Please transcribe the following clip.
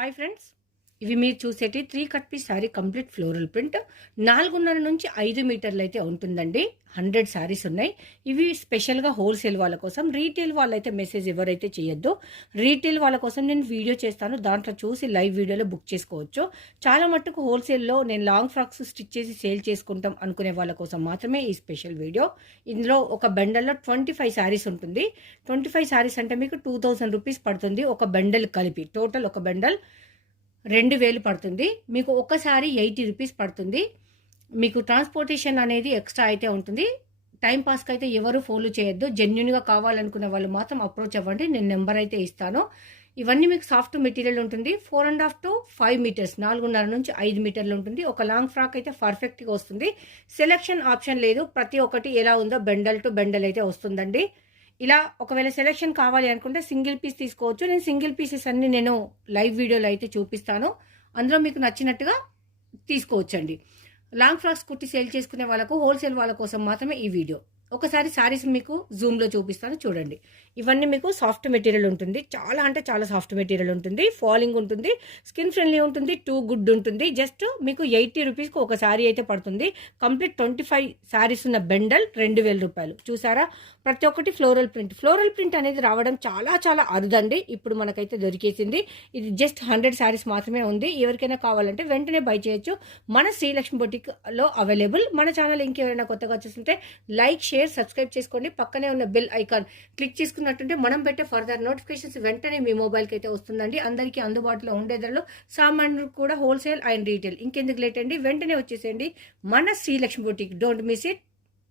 Hi friends, ఇవి మీరు చూసేటి 3 cut piece sari complete floral print 4.5 నుంచి 5 మీటర్లు అయితే ఉంటుందండి. 100 శారీస్ ఉన్నాయి. ఇవి స్పెషల్గా హోల్సేల్ వాళ్ళ కోసం. రీటైల్ వాళ్ళైతే మెసేజ్ ఎవరైతే చేయొద్దు. రీటైల్ వాళ్ళ కోసం నేను వీడియో చేస్తాను, దాంట్లో చూసి లైవ్ వీడియోలో బుక్ చేసుకోవచ్చు. చాలా మట్టుకు హోల్సేల్లో నేను లాంగ్ ఫ్రాక్స్ స్టిచ్ చేసి సేల్ చేసుకుంటాం అనుకునే వాళ్ళ కోసం మాత్రమే ఈ స్పెషల్ వీడియో. ఇందులో ఒక బండల్లో 25 శారీస్ ఉంటుంది. 25 శారీస్ అంటే మీకు 2000 రూపీస్ పడుతుంది. ఒక బండల్ కలిపి టోటల్ ఒక బండల్ 2000 పడుతుంది. మీకు ఒకసారి 80 రూపీస్ పడుతుంది. మీకు ట్రాన్స్పోర్టేషన్ అనేది ఎక్స్ట్రా అయితే ఉంటుంది. టైం పాస్కి అయితే ఎవరు ఫోన్లు చేయొద్దు. జెన్యున్గా కావాలనుకునే వాళ్ళు మాత్రం అప్రోచ్ అవ్వండి. నేను నెంబర్ అయితే ఇస్తాను. ఇవన్నీ మీకు సాఫ్ట్ మెటీరియల్ ఉంటుంది. 4.5 to 5 మీటర్స్, 4.5 నుంచి 5 మీటర్లు ఉంటుంది. ఒక లాంగ్ ఫ్రాక్ అయితే పర్ఫెక్ట్గా వస్తుంది. సెలెక్షన్ ఆప్షన్ లేదు. ప్రతి ఒక్కటి ఎలా ఉందో బెండల్ టు బెండల్ అయితే వస్తుందండి. ఇలా ఒకవేళ సెలెక్షన్ కావాలి అనుకుంటే సింగిల్ పీస్ తీసుకోవచ్చు. నేను సింగిల్ పీసెస్ అన్ని నేను లైవ్ వీడియోలో అయితే చూపిస్తాను. అందులో మీకు నచ్చినట్టుగా తీసుకోవచ్చండి. లాంగ్ ఫ్రాక్స్ కుట్టి సేల్ చేసుకునే వాళ్ళకు, హోల్సేల్ వాళ్ళ కోసం మాత్రమే ఈ వీడియో. ఒకసారి శారీస్ మీకు జూమ్లో చూపిస్తాను, చూడండి. ఇవన్నీ మీకు సాఫ్ట్ మెటీరియల్ ఉంటుంది. చాలా అంటే చాలా సాఫ్ట్ మెటీరియల్ ఉంటుంది. ఫాలింగ్ ఉంటుంది, స్కిన్ ఫ్రెండ్లీ ఉంటుంది, టూ గుడ్ ఉంటుంది. జస్ట్ మీకు 80 రూపీస్కి ఒక శారీ అయితే పడుతుంది. కంప్లీట్ 25 శారీస్ ఉన్న బెండల్ 2000 రూపాయలు. చూసారా, ప్రతి ఒక్కటి ఫ్లోరల్ ప్రింట్. ఫ్లోరల్ ప్రింట్ అనేది రావడం చాలా చాలా అరుదండి. ఇప్పుడు మనకైతే దొరికేసింది. ఇది జస్ట్ 100 శారీస్ మాత్రమే ఉంది. ఎవరికైనా కావాలంటే వెంటనే బై చేయొచ్చు. మన శ్రీలక్ష్మి బొటిక్లో అవైలబుల్. మన ఛానల్ ఇంకెవరైనా కొత్తగా వచ్చేస్తుంటే లైక్, షేర్, సబ్స్క్రైబ్ చేసుకోండి. పక్కనే ఉన్న బెల్ ఐకాన్ క్లిక్ చేసుకున్నట్టుంటే మనం పెట్టే ఫర్దర్ నోటిఫికేషన్స్ వెంటనే మీ మొబైల్కి అయితే వస్తుందండి. అందరికీ అందుబాటులో ఉండే ధరలో సామాన్యులు కూడా హోల్సేల్ అండ్ రీటైల్. ఇంకెందుకు లేట్ అండి, వెంటనే వచ్చేసేయండి మన Srilakshmi boutique. Don't miss it.